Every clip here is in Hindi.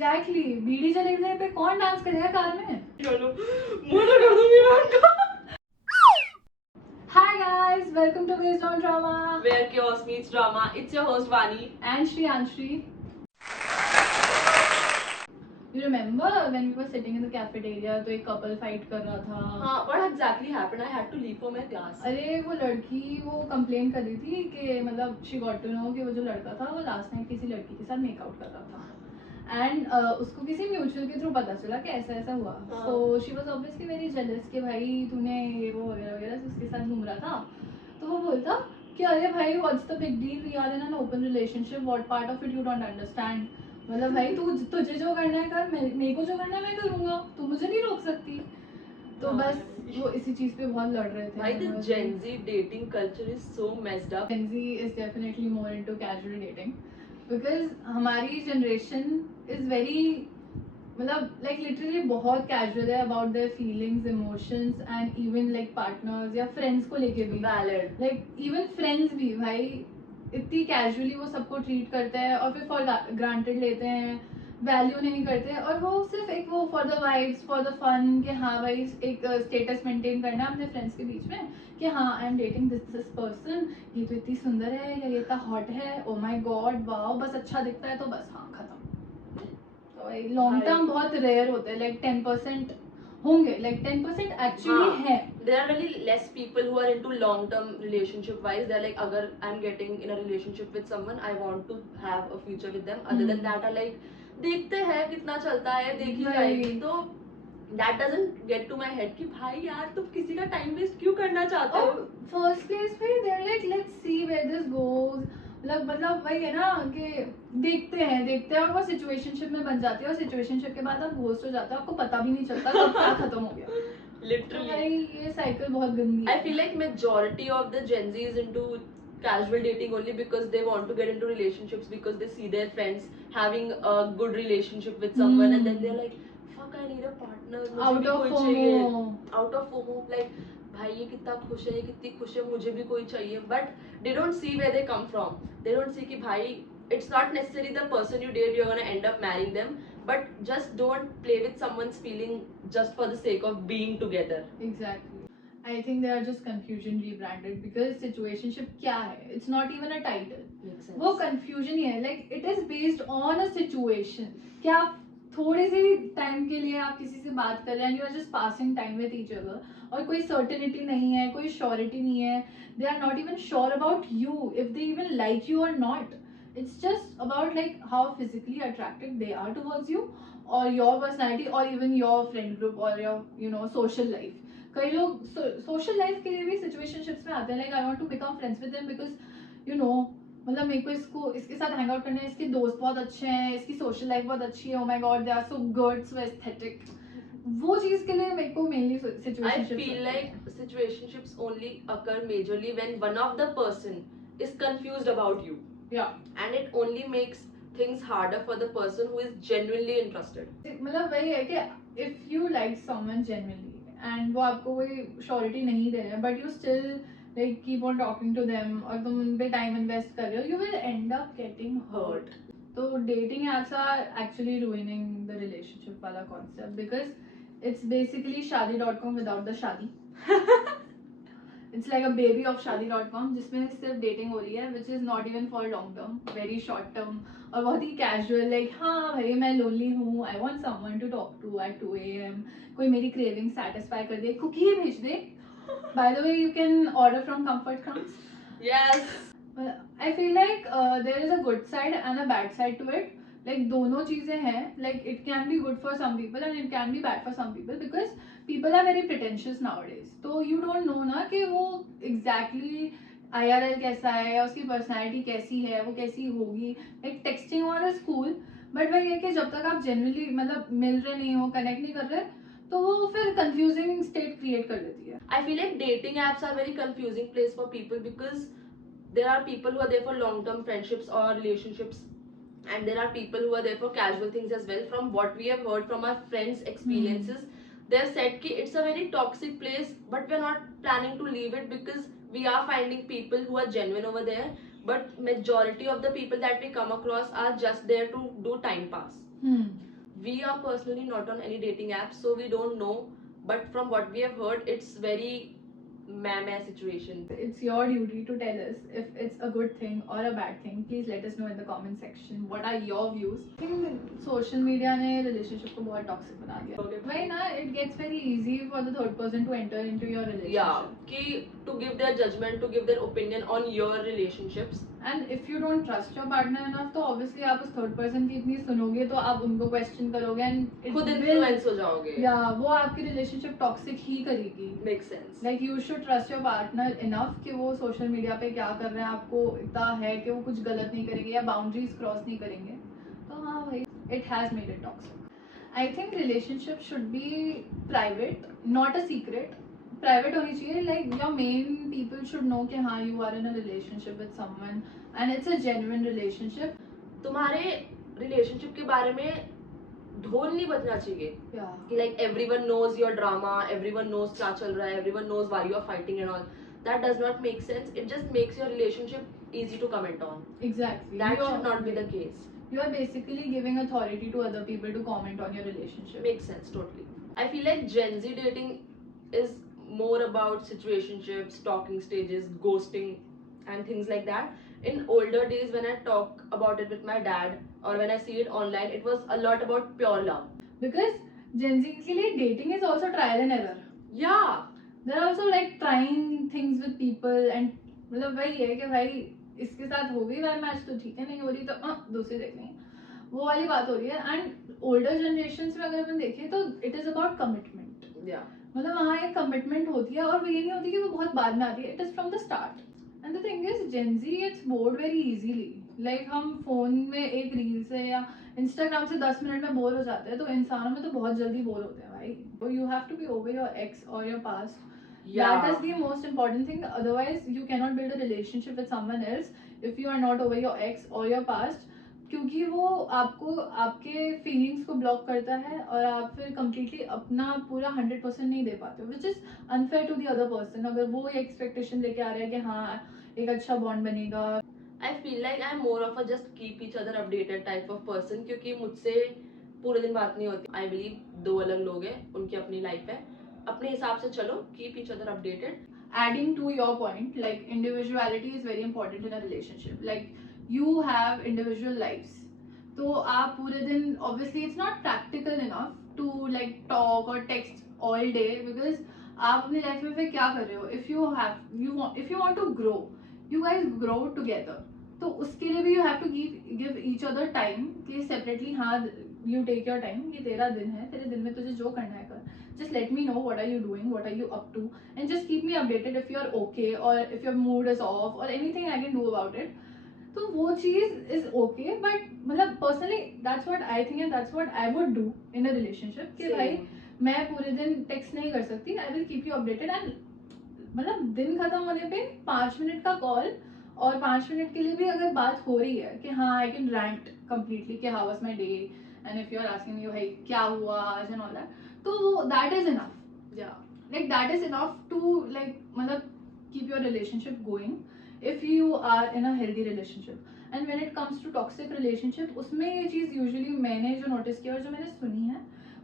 एग्जैक्टली बीड़ी जलेने पे कौन डांस करेगा कार में? चलो मना कर दूंगी मैं उनको। Hi guys, welcome to Based on Drama. Where chaos meets drama. It's your host Vani. And Shri. You remember when we were sitting in the cafeteria तो एक couple fight कर रहा था? हाँ, what exactly happened? I had to leave for my class. अरे वो लड़की वो कंप्लेन कर रही थी कि मतलब she got to know कि वो जो लड़का था वो लास्ट नाइट किसी लड़की के साथ मेकआउट कर रहा था एंड उसको किसी म्यूचुअल के थ्रू पता चला कि ऐसा ऐसा हुआ. So she was obviously very jealous कि भाई तूने ये वो वगैरह वगैरह उसके साथ घूम रहा था. तो वो बोलता कि अरे भाई what's the big deal, we are in an open relationship, what part of it you don't understand. मतलब भाई तुझे जो करना है कर, मेरे को जो करना है मैं करूँगा, तू मुझे नहीं रोक सकती. तो बस वो इसी चीज़ पे बहुत लड़ रहे थे. Why the Gen Z dating culture is so messed up? Gen Z is definitely more into casual dating because हमारी generation is very मतलब like literally बहुत casual है about their feelings, emotions and even like partners या friends को लेके भी. Valid. Like even friends भी भाई इतनी casually वो सबको treat करते हैं और फिर for granted लेते हैं, वैल्यू नहीं करते. और वो सिर्फ एक वो for the vibes for the fun कि हाँ भाई एक स्टेटस मेंटेन करना अपने फ्रेंड्स के बीच में कि हाँ I am dating this person, ये तो इतनी सुंदर है या ये इतना हॉट है, ओ माय गॉड वाओ, बस अच्छा दिखता है तो बस हाँ खत्म. तो भाई लॉन्ग टर्म बहुत रेयर होते हैं, लाइक 10% होंगे, लाइक 10% एक्चुअली है. There are really less people who are into long term relationship wise. They're like, अगर I'm getting in a relationship with someone, I want to have a future with them. Other than that, are like, देखते हैं कितना चलता है, देखी जाएगी. तो that doesn't get to my head कि भाई यार तुम किसी का टाइम वेस्ट क्यों करना चाहते हो? फर्स्ट प्लेस पे they're like let's see where this goes. मतलब वही है ना कि देखते हैं और वो सिचुएशनशिप में बन जाती है और सिचुएशनशिप के बाद आप घोस्ट हो जाते हो, आपको पता भी नहीं चलता कब क्या खत्म हो गया. Literally. तो भाई ये साइकिल बहुत गंदी है. I feel like majority of the Gen Z is into casual dating only because they want to get into relationships because they see their friends having a good relationship with someone and then they're like, fuck, I need a partner. Out of FOMO. Out of FOMO, like भाई ये कितना खुश है, ये कितनी खुश है, मुझे भी कोई चाहिए. But they don't see where they come from. They don't see कि भाई it's not necessarily the person you date, you're gonna end up marrying them. But just don't play with someone's feeling just for the sake of being together. Exactly. I think they are just confusion rebranded because situationship क्या है? It's not even a title. Makes sense. वो confusion ही है. Like it is based on a situation. क्या आप थोड़े से टाइम के लिए आप किसी से बात कर रहे हैं and you are just passing time with each other और कोई certainty नहीं है, कोई surety नहीं है. They are not even sure about you if they even like you or not. It's just about like how physically attracted they are towards you or your personality or even your friend group or your social life. कई लोग सोशल लाइफ के लिए भी सिचुएशनशिप्स में आते हैं, like I want to become friends with them because मतलब मेरे को इसके साथ हैंग आउट करना है, इसके दोस्त बहुत अच्छे हैं, इसकी सोशल लाइफ बहुत अच्छी है, oh my god they are so good so aesthetic. वो चीज के लिए मेरे को mainly situationships. I feel like situationships only occur majorly when one of the person is confused about you. Yeah. And it only makes things harder for the person who is genuinely interested. मतलब वही है कि if you like someone genuinely and वो आपको कोई श्योरिटी नहीं दे रहे हैं but you still like keep on talking to them और तुम उन पे टाइम इन्वेस्ट कर रहे हो, you will end up getting hurt. तो dating apps are actually ruining the relationship वाला concept because it's basically shaadi.com without the shaadi. It's like a baby of shaadi.com जिसमें सिर्फ dating हो रही है which is not even for long term, very short term और बहुत ही casual, like हाँ भाई मैं lonely हूँ, I want someone to talk to at 2 AM, कोई मेरी craving satisfy कर दे, cookie भेज दे. By the way, you can order from Comfort Crumbs. Yes. I feel like there is a good side and a bad side to it. Like दोनों चीजें हैं. Like it can be good for some people and it can be bad for some people because people are very pretentious nowadays. तो you don't know ना कि वो exactly IRL कैसा है या उसकी personality कैसी है, वो कैसी होगी. Like texting और is cool, but वही है कि जब तक आप genuinely मतलब मिल रहे नहीं हो, connect नहीं कर रहे, तो वो फिर confusing state create कर देती है. I feel like dating apps are very confusing place for people because there are people who are there for long term friendships or relationships and there are people who are there for casual things as well. From what we have heard from our friends' experiences, they have said that it's a very toxic place but we're not planning to leave it because we are finding people who are genuine over there, but majority of the people that we come across are just there to do time pass. we are personally not on any dating apps, so we don't know, but from what we have heard, it's very meh situation. It's your duty to tell us if it's a good thing or a bad thing. Please let us know in the comment section. What are your views? I think social media ने relationship को बहुत toxic बना दिया. Okay. Why ना? It gets very easy for the third person to enter into your relationship. Yeah, कि to give their judgment, to give their opinion on your relationships. And if you don't trust your partner enough, तो obviously आप उस third person की इतनी सुनोगे तो आप उनको question करोगे and it खुद will, influence हो जाओगे. yeah, वो आपकी relationship toxic ही करेगी. Makes sense. Like you should trust your partner enough कि वो social media पे क्या कर रहे हैं, आपको इतना है कि वो कुछ गलत नहीं करेंगे या boundaries cross नहीं करेंगे. तो हाँ भाई, it has made it toxic. I think relationship should be private, not a secret. Private होनी चाहिए. Like your main people should know कि हाँ you are in a relationship with someone and it's a genuine relationship. तुम्हारे रिलेशनशिप के बारे में ढोल नहीं बजना चाहिए कि like everyone knows your drama, everyone knows क्या चल रहा है, everyone knows why you are fighting and all. That does not make sense. It just makes your relationship easy to comment on. Exactly. That should not be the case. You are basically giving authority to other people to comment on your relationship. Makes sense, totally. I feel like Gen Z dating is more about situationships, talking stages, ghosting, and things like that. In older days, when I talk about it with my dad or when I see it online, it was a lot about pure love. Because Gen Z के लिए dating is also trial and error. Yeah. They're also like trying things with people and मतलब वही है कि भाई इसके साथ हो गई बार मैच तो ठीक है, नहीं हो रही तो दूसरी देख लेंगे, वो वाली बात हो रही है. एंड ओल्डर जनरेशन में अगर अपन देखें तो इट इज अबाउट कमिटमेंट. मतलब वहाँ एक कमिटमेंट होती है और वो ये नहीं होती कि वो बहुत बाद में आती है. It is from the start. And the thing is Gen Z gets bored very easily. Like हम फोन में एक रील से या इंस्टाग्राम से 10 मिनट में बोर हो जाते हैं, तो इंसानों में तो बहुत जल्दी बोर होते हैं भाई. You have to be over your ex और your past. That is the most important thing. Otherwise, you cannot build a relationship with someone else if you are not over your ex or your past. क्योंकि वो आपको आपके फीलिंग्स को ब्लॉक करता है और आप फिर कम्प्लीटली अपना पूरा 100% नहीं दे पाते हो, which is unfair to the other person. अगर वो ये एक्सपेक्टेशन लेके आ रहा है कि हाँ एक अच्छा बॉन्ड बनेगा. I feel like I'm more of a just keep each other updated type of person, क्योंकि मुझसे पूरे दिन बात नहीं होती. I believe दो अलग लोग हैं, उनकी अपनी लाइफ है, अपने हिसाब से चलो, keep each other updated. Adding to your point, like individuality is very important in a relationship. Like you have individual lives. तो आप पूरे दिन obviously it's not practical enough to like talk or text all day because आप अपनी लाइफ में फिर क्या कर रहे हो. If you want to grow, you guys grow together. तो उसके लिए भी you have to give each other time कि separately हाँ you take your time. ये तेरा दिन है, तेरे दिन में तुझे जो करना है कर. Just let me know what are you doing, what are you up to, and just keep me updated if you're okay or if your mood is off or anything I can do about it. तो वो चीज़ is okay, but मतलब personally that's what I think and that's what I would do in a relationship कि भाई मैं पूरे दिन text नहीं कर सकती. I will keep you updated and मतलब दिन खत्म होने पे 5 मिनट का कॉल और 5 मिनट के लिए भी अगर बात हो रही है कि हाँ I can rant completely कि how was my day and if you're asking me भाई क्या हुआ आज and all that, तो that is enough. Yeah. Like that is enough to like मतलब keep your relationship going if you are in a healthy relationship. And when it comes to toxic relationship, उसमें ये चीज़ usually मैंने जो notice किया और जो मैंने सुनी है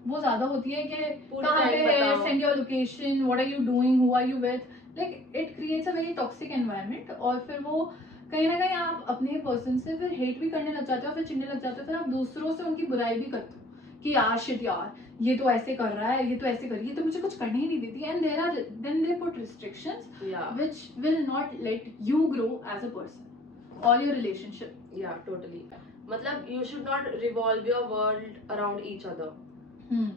वो ज़्यादा होती है कि कहाँ पे है, send your location, what are you doing, who are you with. Like it creates a very toxic environment. और फिर वो कहीं ना कहीं आप अपने पर्सन से फिर हेट भी करने लग जाते हो, फिर चिढ़ने लग जाते हो, फिर आप दूसरों से उनकी बुराई भी करते हो कि यार शिट यार ये तो ऐसे कर रहा है, ये तो ऐसे कर रही है, तो मुझे कुछ करने ही नहीं देती. And then they put restrictions which will not let you grow as a person और योर रिलेशनशिप. या टोटली. मतलब you should not revolve your world around each other.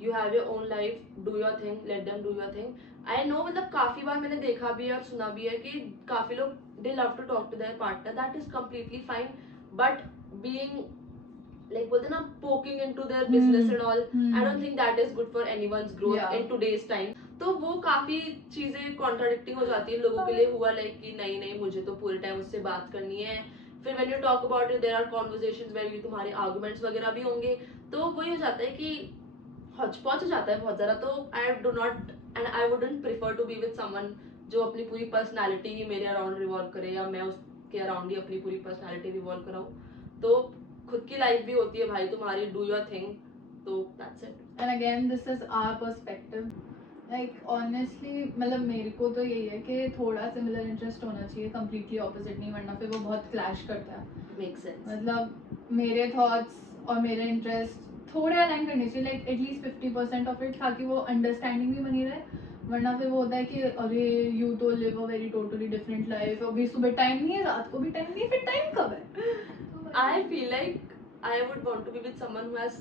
You have your own life, do your thing, let them do your thing. I know मतलब काफी बार मैंने देखा भी है और सुना भी है कि काफी लोग they love to talk to their partner, that is completely fine, but being like बोलते ना poking into their business and all, I don't think that is good for anyone's growth in today's time. तो वो काफी चीजें contradicting हो जाती है लोगों के लिए हुआ like कि नहीं नहीं मुझे तो पूरे टाइम उससे बात करनी है. फिर when you talk about it there are conversations where you तुम्हारे arguments वगैरह भी होंगे, तो वही हो जाता है कि हौच-पौच हो जाता है बहुत ज़्यादा. तो I do not and I wouldn't prefer to be with someone जो अपनी पूरी पर्सनालिटी ही मेरे अराउंड रिवॉल्व करे या मैं उसके अराउंड ही अपनी पूरी पर्सनालिटी रिवॉल्व कराऊँ. तो खुद की लाइफ भी होती है भाई तुम्हारी, डू योर थिंग, तो that's it. And again, this is our perspective. Like honestly, मतलब मेरे को तो यही है कि थोड़ा सिमिलर इंटरेस्ट होना चाहिए, completely opposite नहीं, वरना फिर वो बहुत क्लैश करता है. Makes sense. मतलब मेरे थॉट्स और मेरे इंटरेस्ट थोड़े अलाइन करने चाहिए, लाइक एटलीस्ट 50% ऑफ इट, ताकि वो अंडरस्टैंडिंग भी बनी रहे. वरना फिर वो होता है कि अरे यू तो live a very totally different life, अभी सुबह टाइम नहीं है, रात को भी टाइम नहीं है, फिर टाइम कब है? I feel like I would want to be with someone who has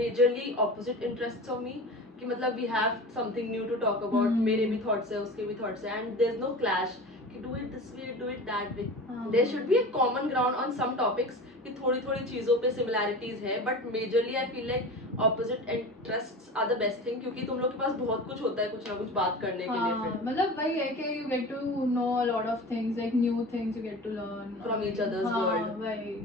majorly opposite interests of me. कि मतलब we have something new to talk about. मेरे भी thoughts है, उसके भी thoughts है, and there's no clash. कि do it this way, do it that way. There should be a common ground on some topics. कि थोड़ी थोड़ी चीजों पे similarities है, but majorly I feel like opposite interests are the best thing, क्योंकि तुम लोग के पास बहुत कुछ होता है कुछ ना कुछ बात करने के लिए फिर. मतलब वही है कि you get to know a lot of things, like new things you get to learn From each other's world. वही.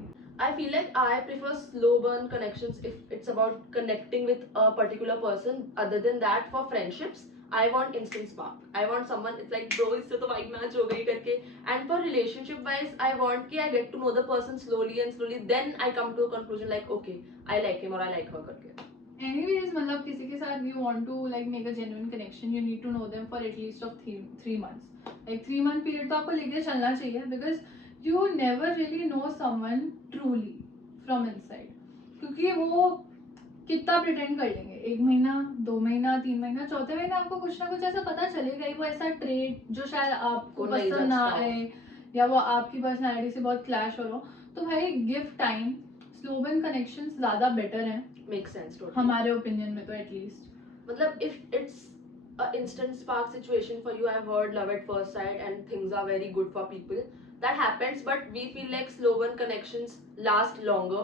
I feel like I prefer slow burn connections if it's about connecting with a particular person. Other than that, for friendships, I want instant spark. I want someone, it's like bro इससे तो vibe match हो गई करके. And for relationship wise, I want कि I get to know the person slowly and slowly. Then I come to a conclusion like okay, I like him or I like her करके. Anyways, मतलब किसी के साथ you want to like make a genuine connection, you need to know them for at least of 3 months. Like 3 month period तो आपको लेके चलना चाहिए, because you never really know someone truly from inside. क्योंकि वो कितना प्रिटेंड कर लेंगे, 1 महीना 2 महीना 3 महीना, चौथे महीने आपको कुछ ना कुछ ऐसा पता चलेगा ही, वो ऐसा ट्रेड जो शायद आपको पसंद ना आए या वो आपकी पर्सनालिटी से बहुत क्लैश हो रहा हो. तो भाई give time, slow burn connections ज़्यादा बेटर हैं. Makes sense totally. हमारे ओपिनियन में तो एटलीस्ट. मतलब if it's a instant spark situation for you, I've heard love at first sight and things are very good for people. That happens, but we feel like slow burn connections last longer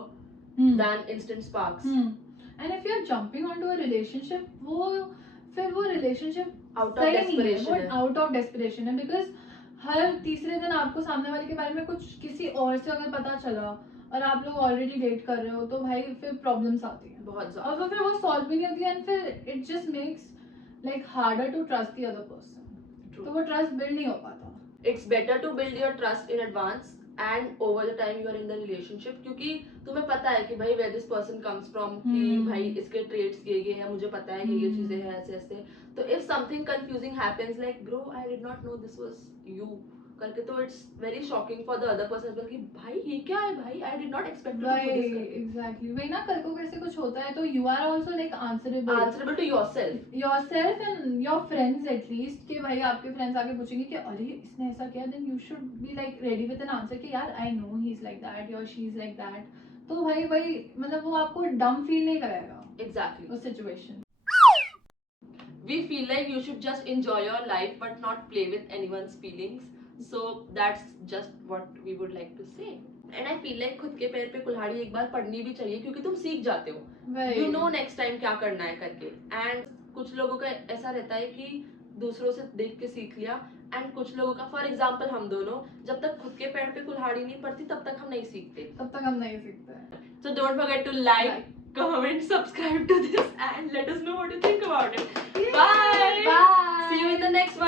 than instant sparks. And if you're jumping onto a relationship, वो फिर वो relationship Out of desperation है. वो out of desperation है, because हर तीसरे दिन आपको सामने वाले के बारे में कुछ किसी और से अगर पता चला और आप लोग ऑलरेडी डेट कर रहे हो, तो भाई फिर प्रॉब्लम्स आती हैं बहुत ज़्यादा. और फिर वो सॉल्व भी नहीं होती है, एंड फिर it just makes like harder to trust the other person. तो वो ट्रस्ट बिल्ड नहीं हो पाता. It's better to build your trust in advance and over the time you are in the relationship, क्योंकि तुम्हें पता है कि भाई where this person comes from, कि भाई इसके traits ये है, मुझे पता है ये चीजें हैं ऐसे ऐसे. तो if something confusing happens like bro I did not know this was you करके, तो it's very shocking for the other person as well कि भाई ये क्या है भाई, I did not expect you to do this. Exactly. वही ना, कल को कैसे कुछ होता है तो you are also like answerable to yourself and your friends at least, कि भाई आपके friends आके पूछेंगे कि अरे इसने ऐसा किया, then you should be like ready with an answer कि यार I know he's like that or she's like that. तो भाई मतलब वो आपको dumb feel नहीं कराएगा. Exactly. उस situation. We feel like you should just enjoy your life but not play with anyone's feelings. So that's just what we would like to say. And I feel like खुद के पैर पे कुल्हाड़ी एक बार पड़नी भी चाहिए, क्योंकि तुम सीख जाते हो. You know next time क्या करना है करके. And कुछ लोगों का ऐसा रहता है कि दूसरों से देख के सीख लिया, and कुछ लोगों का, फॉर एग्जाम्पल हम दोनों, जब तक खुद के पैर पे कुल्हाड़ी नहीं पड़ती तब तक हम नहीं सीखते. So don't forget to like, comment, subscribe to this and let us know what you think about it. Bye. Bye. See you in the next one.